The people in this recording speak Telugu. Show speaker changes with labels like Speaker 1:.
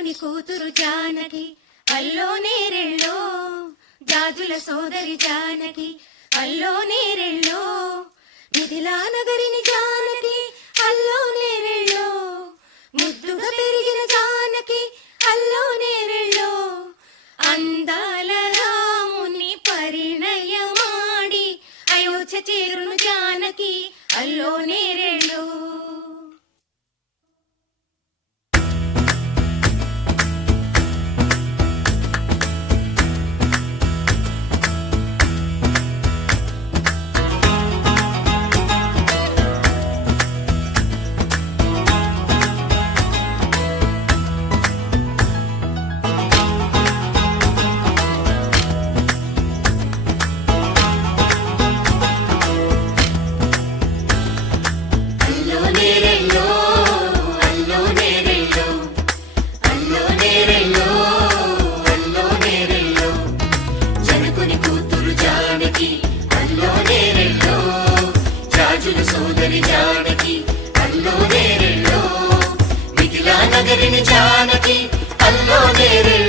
Speaker 1: జనకుని కూతురు జానకి అల్లో నేరెళ్ళో. జాజుల సోదరి జానకి అల్లో నేరెళ్ళో. మిథిలా నగరిని జానకి అల్లో నేరెళ్ళో. ముద్దుగా పెరిగిన జానకి అల్లో నేరెళ్ళో. అందాల రాముని పరిణయమాడి అయోధ్య చేరును జానకి అల్లో నేరెళ్ళో. రాజులు సోదరి జానకి అల్లో నేరెల్లో మిథిలా నగరిని జానకి అల్లో నేరెల్లో.